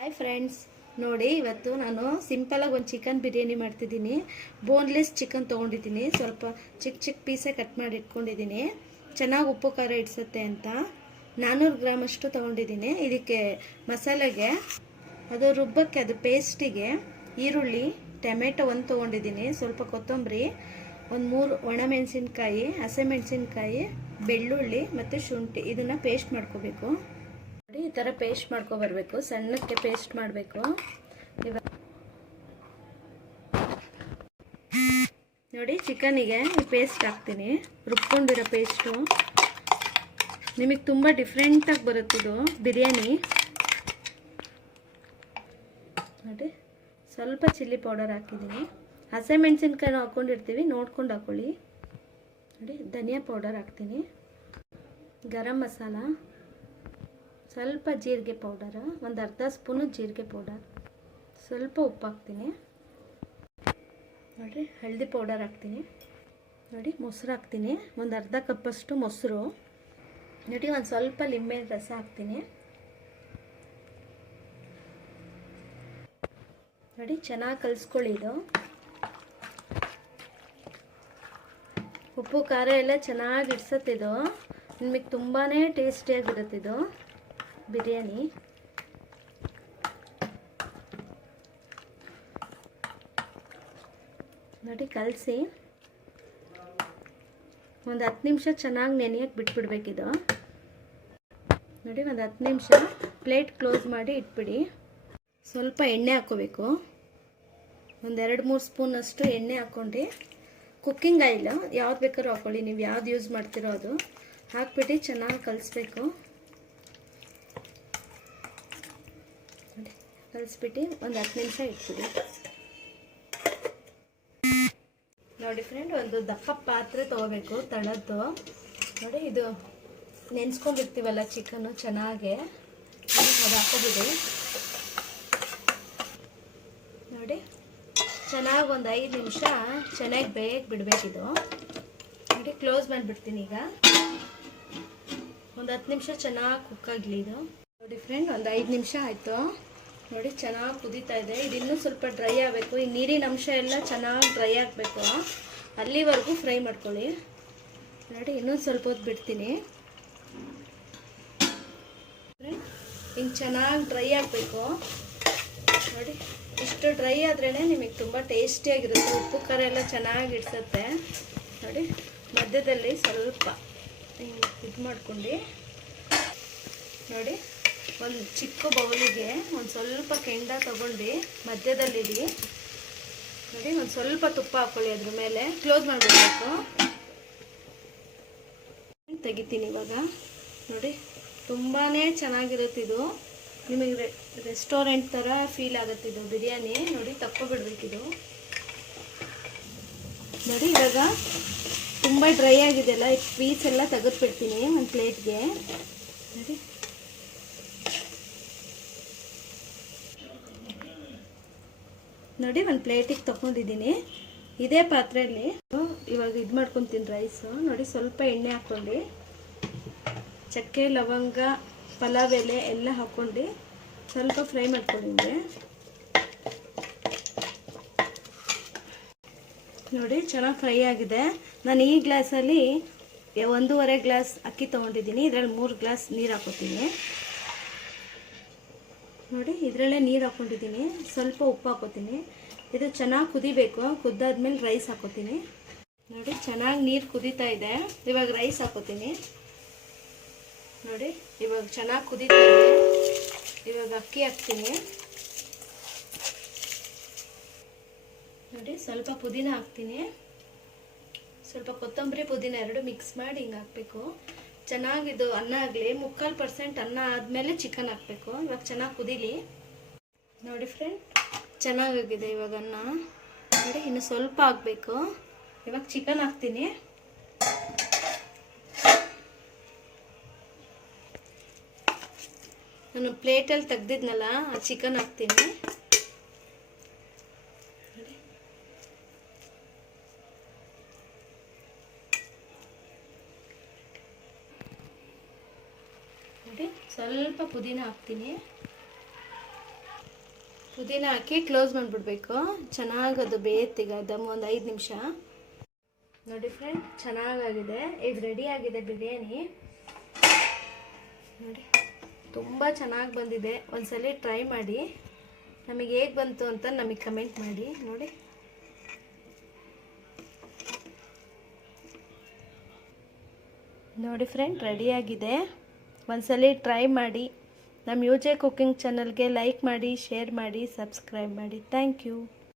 Hi friends, ನೋಡಿ ಇವತ್ತು ನಾನು ಸಿಂಪಲಾಗಿ ಒಂದು ಚಿಕನ್ ಬಿರಿಯಾನಿ ಮಾಡ್ತಿದ್ದೀನಿ. ಬೋನ್ಲೆಸ್ ಚಿಕನ್ ತೊಗೊಂಡಿದ್ದೀನಿ. ಸ್ವಲ್ಪ ಚಿಕ್ಕ ಚಿಕ್ಕ ಪೀಸೇ ಕಟ್ ಮಾಡಿ ಇಟ್ಕೊಂಡಿದ್ದೀನಿ. ಚೆನ್ನಾಗಿ ಉಪ್ಪು ಖಾರ ಇಡ್ಸುತ್ತೆ ಅಂತ 400 ಗ್ರಾಮ್ ಅಷ್ಟು ತೊಗೊಂಡಿದ್ದೀನಿ. ಇದಕ್ಕೆ ಮಸಾಲೆಗೆ ಅದು ರುಬ್ಬಕ್ಕೆ, ಅದು ಪೇಸ್ಟಿಗೆ ಈರುಳ್ಳಿ, ಟೊಮೆಟೊ ಒಂದು ತೊಗೊಂಡಿದ್ದೀನಿ, ಸ್ವಲ್ಪ ಕೊತ್ತಂಬರಿ, ಒಂದು 3 ಒಣಮೆಣಸಿನ್ಕಾಯಿ, ಹಸಿಮೆಣಸಿನ್ಕಾಯಿ, ಬೆಳ್ಳುಳ್ಳಿ ಮತ್ತು ಶುಂಠಿ. ಇದನ್ನು ಪೇಸ್ಟ್ ಮಾಡ್ಕೋಬೇಕು. ಈ ಥರ ಪೇಸ್ಟ್ ಮಾಡ್ಕೊಬರ್ಬೇಕು, ಸಣ್ಣಕ್ಕೆ ಪೇಸ್ಟ್ ಮಾಡಬೇಕು. ಇವಾಗ ನೋಡಿ, ಚಿಕನಿಗೆ ಈ ಪೇಸ್ಟ್ ಹಾಕ್ತೀನಿ, ರುಬ್ಕೊಂಡಿರೋ ಪೇಸ್ಟು. ನಿಮಗೆ ತುಂಬ ಡಿಫ್ರೆಂಟಾಗಿ ಬರುತ್ತಿದ್ದು ಬಿರಿಯಾನಿ. ನೋಡಿ, ಸ್ವಲ್ಪ ಚಿಲ್ಲಿ ಪೌಡರ್ ಹಾಕಿದ್ದೀನಿ. ಹಸಿಮೆಣಸಿನ್ಕಾಯಿ ಹಾಕ್ಕೊಂಡಿರ್ತೀವಿ, ನೋಡ್ಕೊಂಡು ಹಾಕ್ಕೊಳ್ಳಿ. ನೋಡಿ, ಧನಿಯಾ ಪೌಡರ್ ಹಾಕ್ತೀನಿ, ಗರಂ ಮಸಾಲ, ಸ್ವಲ್ಪ ಜೀರಿಗೆ ಪೌಡರ್, ಒಂದು ಅರ್ಧ ಸ್ಪೂನು ಜೀರಿಗೆ ಪೌಡರ್, ಸ್ವಲ್ಪ ಉಪ್ಪು ಹಾಕ್ತೀನಿ. ನೋಡಿರಿ, ಹಳದಿ ಪೌಡರ್ ಹಾಕ್ತೀನಿ. ನೋಡಿ, ಮೊಸರು ಹಾಕ್ತೀನಿ, ಒಂದು ಅರ್ಧ ಕಪ್ಪಷ್ಟು ಮೊಸರು. ನೋಡಿ, ಒಂದು ಸ್ವಲ್ಪ ಲಿಂಬೆ ರಸ ಹಾಕ್ತೀನಿ. ನೋಡಿ, ಚೆನ್ನಾಗಿ ಕಲಿಸ್ಕೊಳ್ಳಿ. ಇದು ಉಪ್ಪು ಖಾರ ಎಲ್ಲ ಚೆನ್ನಾಗಿ ಇಡ್ಸತ್ತಿದು. ನಿಮಗೆ ತುಂಬಾ ಟೇಸ್ಟಿಯಾಗಿರುತ್ತಿದ್ದು ಬಿರಿಯಾನಿ. ನೋಡಿ, ಕಲಸಿ ಒಂದು 10 ನಿಮಿಷ ಚೆನ್ನಾಗಿ ನೆನೆಯಕ್ಕೆ ಬಿಟ್ಬಿಡ್ಬೇಕಿದು. ನೋಡಿ, ಒಂದು 10 ನಿಮಿಷ ಪ್ಲೇಟ್ ಕ್ಲೋಸ್ ಮಾಡಿ ಇಟ್ಬಿಡಿ. ಸ್ವಲ್ಪ ಎಣ್ಣೆ ಹಾಕ್ಕೋಬೇಕು, ಒಂದು 2-3 ಸ್ಪೂನಷ್ಟು ಎಣ್ಣೆ ಹಾಕ್ಕೊಂಡು, ಕುಕ್ಕಿಂಗ್ ಆಯಿಲ್ ಯಾವ್ದು ಬೇಕಾದ್ರೂ ಹಾಕ್ಕೊಳ್ಳಿ, ನೀವು ಯಾವ್ದು ಯೂಸ್ ಮಾಡ್ತಿರೋ ಅದು ಹಾಕ್ಬಿಟ್ಟು ಚೆನ್ನಾಗಿ ಕಲಿಸ್ಬೇಕು. ಕಲಿಸ್ಬಿಟ್ಟು ಒಂದು 10 ನಿಮಿಷ ಇಟ್ಬಿಡಿ. ನೋಡಿ ಫ್ರೆಂಡ್, ಒಂದು ದಪ್ಪ ಪಾತ್ರೆ ತೊಗೋಬೇಕು, ತಳದ್ದು. ನೋಡಿ, ಇದು ನೆನೆಸ್ಕೊಂಡಿರ್ತೀವಲ್ಲ ಚಿಕನ್ನು, ಚೆನ್ನಾಗೆ ಅದು ಹಾಕೋಬಿಡಿ. ನೋಡಿ, ಚೆನ್ನಾಗಿ ಒಂದು 5 ನಿಮಿಷ ಚೆನ್ನಾಗಿ ಬೇಯಕ್ಕೆ ಬಿಡಬೇಕಿದು. ನೋಡಿ, ಕ್ಲೋಸ್ ಮಾಡಿಬಿಡ್ತೀನಿ. ಈಗ ಒಂದು 10 ನಿಮಿಷ ಚೆನ್ನಾಗಿ ಕುಕ್ ಆಗಲಿ ಇದು. ನೋಡಿ ಫ್ರೆಂಡ್, ಒಂದು 5 ನಿಮಿಷ ಆಯಿತು. ನೋಡಿ, ಚೆನ್ನಾಗಿ ಕುದೀತಾ ಇದೆ. ಇದು ಇನ್ನೂ ಸ್ವಲ್ಪ ಡ್ರೈ ಆಗಬೇಕು. ಈ ನೀರಿನ ಅಂಶ ಎಲ್ಲ ಚೆನ್ನಾಗಿ ಡ್ರೈ ಆಗಬೇಕು, ಅಲ್ಲಿವರೆಗೂ ಫ್ರೈ ಮಾಡ್ಕೊಳ್ಳಿ. ನೋಡಿ, ಇನ್ನೊಂದು ಸ್ವಲ್ಪ ಹೊತ್ತು ಬಿಡ್ತೀನಿ. ಹಿಂಗೆ ಚೆನ್ನಾಗಿ ಡ್ರೈ ಆಗಬೇಕು. ನೋಡಿ, ಇಷ್ಟು ಡ್ರೈ ಆದ್ರೇ ನಿಮಗೆ ತುಂಬ ಟೇಸ್ಟಿಯಾಗಿರುತ್ತೆ. ಉಪ್ಪು ಖಾರ ಎಲ್ಲ ಚೆನ್ನಾಗಿ ಇಡ್ಸುತ್ತೆ. ನೋಡಿ, ಮಧ್ಯದಲ್ಲಿ ಸ್ವಲ್ಪ ಹಿಂಗೆ ಇದು ಮಾಡ್ಕೊಂಡು, ನೋಡಿ, ಒಂದು ಚಿಕ್ಕ ಬೌಲಿಗೆ ಒಂದು ಸ್ವಲ್ಪ ಕೆಂಡ ತಗೊಂಡು ಮಧ್ಯದಲ್ಲಿಡಿ. ನೋಡಿ, ಒಂದು ಸ್ವಲ್ಪ ತುಪ್ಪ ಹಾಕ್ಕೊಳ್ಳಿ, ಅದ್ರ ಮೇಲೆ ಕ್ಲೋಸ್ ಮಾಡಿಬಿಡ್ಬೇಕು. ತೆಗಿತೀನಿ ಇವಾಗ. ನೋಡಿ, ತುಂಬಾ ಚೆನ್ನಾಗಿರುತ್ತಿದು. ನಿಮಗೆ ರೆಸ್ಟೋರೆಂಟ್ ಥರ ಫೀಲ್ ಆಗುತ್ತಿದ್ದು ಬಿರಿಯಾನಿ. ನೋಡಿ, ತಕ್ಕೊಬಿಡ್ಬೇಕಿದು. ನೋಡಿ, ಇವಾಗ ತುಂಬ ಡ್ರೈ ಆಗಿದೆಲ್ಲ, ಈ ಪೀಸ್ ಎಲ್ಲ ತೆಗೆದುಬಿಡ್ತೀನಿ ಒಂದು ಪ್ಲೇಟ್ಗೆ. ನೋಡಿ, ನೋಡಿ, ಒಂದು ಪ್ಲೇಟಿಗೆ ತೊಗೊಂಡಿದ್ದೀನಿ. ಇದೇ ಪಾತ್ರೆಯಲ್ಲಿ ಇವಾಗ ಇದು ಮಾಡ್ಕೊತೀನಿ ರೈಸು. ನೋಡಿ, ಸ್ವಲ್ಪ ಎಣ್ಣೆ ಹಾಕ್ಕೊಂಡು, ಚಕ್ಕೆ, ಲವಂಗ, ಪಲಾವ್ ಎಲೆ ಎಲ್ಲ ಹಾಕ್ಕೊಂಡು ಸ್ವಲ್ಪ ಫ್ರೈ ಮಾಡ್ಕೊಂಡಿದ್ದೆ. ನೋಡಿ, ಚೆನ್ನಾಗಿ ಫ್ರೈ ಆಗಿದೆ. ನಾನು ಈ ಗ್ಲಾಸಲ್ಲಿ 1.5 ಗ್ಲಾಸ್ ಅಕ್ಕಿ ತೊಗೊಂಡಿದ್ದೀನಿ. ಇದರಲ್ಲಿ 3 ಗ್ಲಾಸ್ ನೀರು ಹಾಕೋತೀನಿ. ನೋಡಿ, ಇದರಲ್ಲೇ ನೀರು ಹಾಕ್ಕೊಂಡಿದ್ದೀನಿ, ಸ್ವಲ್ಪ ಉಪ್ಪು ಹಾಕೋತೀನಿ. ಇದು ಚೆನ್ನಾಗಿ ಕುದಿಬೇಕು. ಕುದ್ದಾದ್ಮೇಲೆ ರೈಸ್ ಹಾಕೋತೀನಿ. ನೋಡಿ, ಚೆನ್ನಾಗಿ ನೀರು ಕುದೀತಾ ಇದೆ. ಇವಾಗ ರೈಸ್ ಹಾಕೋತೀನಿ. ನೋಡಿ, ಇವಾಗ ಚೆನ್ನಾಗಿ ಕುದೀತಾ ಇದೆ. ಇವಾಗ ಅಕ್ಕಿ ಹಾಕ್ತೀನಿ. ನೋಡಿ, ಸ್ವಲ್ಪ ಪುದೀನ ಹಾಕ್ತೀನಿ, ಸ್ವಲ್ಪ ಕೊತ್ತಂಬರಿ, ಪುದೀನ ಎರಡು ಮಿಕ್ಸ್ ಮಾಡಿ ಹಿಂಗೆ ಹಾಕಬೇಕು. ಚೆನ್ನಾಗಿದು ಅನ್ನ ಆಗಲಿ. 3/4% ಅನ್ನ ಆದಮೇಲೆ ಚಿಕನ್ ಹಾಕಬೇಕು. ಇವಾಗ ಚೆನ್ನಾಗಿ ಕುದೀಲಿ. ನೋಡಿ ಫ್ರೆಂಡ್, ಚೆನ್ನಾಗಾಗಿದೆ ಇವಾಗ ಅನ್ನ. ನೋಡಿ, ಇನ್ನು ಸ್ವಲ್ಪ ಹಾಕಬೇಕು. ಇವಾಗ ಚಿಕನ್ ಹಾಕ್ತೀನಿ. ನಾನು ಪ್ಲೇಟಲ್ಲಿ ತೆಗ್ದಿದ್ನಲ್ಲ, ಆ ಚಿಕನ್ ಹಾಕ್ತೀನಿ. ನೋಡಿ, ಸ್ವಲ್ಪ ಪುದೀನ ಹಾಕ್ತೀನಿ. ಪುದೀನ ಹಾಕಿ ಕ್ಲೋಸ್ ಮಾಡಿಬಿಡ್ಬೇಕು. ಚೆನ್ನಾಗಿ ಅದು ಬೇಯುತ್ತೀಗ ದಮ್ ಒಂದು 5 ನಿಮಿಷ. ನೋಡಿ ಫ್ರೆಂಡ್, ಚೆನ್ನಾಗಾಗಿದೆ. ಈಗ ರೆಡಿ ಆಗಿದೆ ಬಿರಿಯಾನಿ. ನೋಡಿ ತುಂಬ ಚೆನ್ನಾಗಿ ಬಂದಿದೆ. ಒಂದ್ಸಲಿ ಟ್ರೈ ಮಾಡಿ, ನಮಗೆ ಹೇಗೆ ಬಂತು ಅಂತ ನಮಗೆ ಕಮೆಂಟ್ ಮಾಡಿ. ನೋಡಿ ಫ್ರೆಂಡ್, ರೆಡಿಯಾಗಿದೆ. ಒಂದ್ಸಲಿ ಟ್ರೈ ಮಾಡಿ. ನಮ್ಮ UJ ಕುಕಿಂಗ್ ಚಾನಲ್ಗೆ ಲೈಕ್ ಮಾಡಿ, ಶೇರ್ ಮಾಡಿ, ಸಬ್ಸ್ಕ್ರೈಬ್ ಮಾಡಿ. Thank you.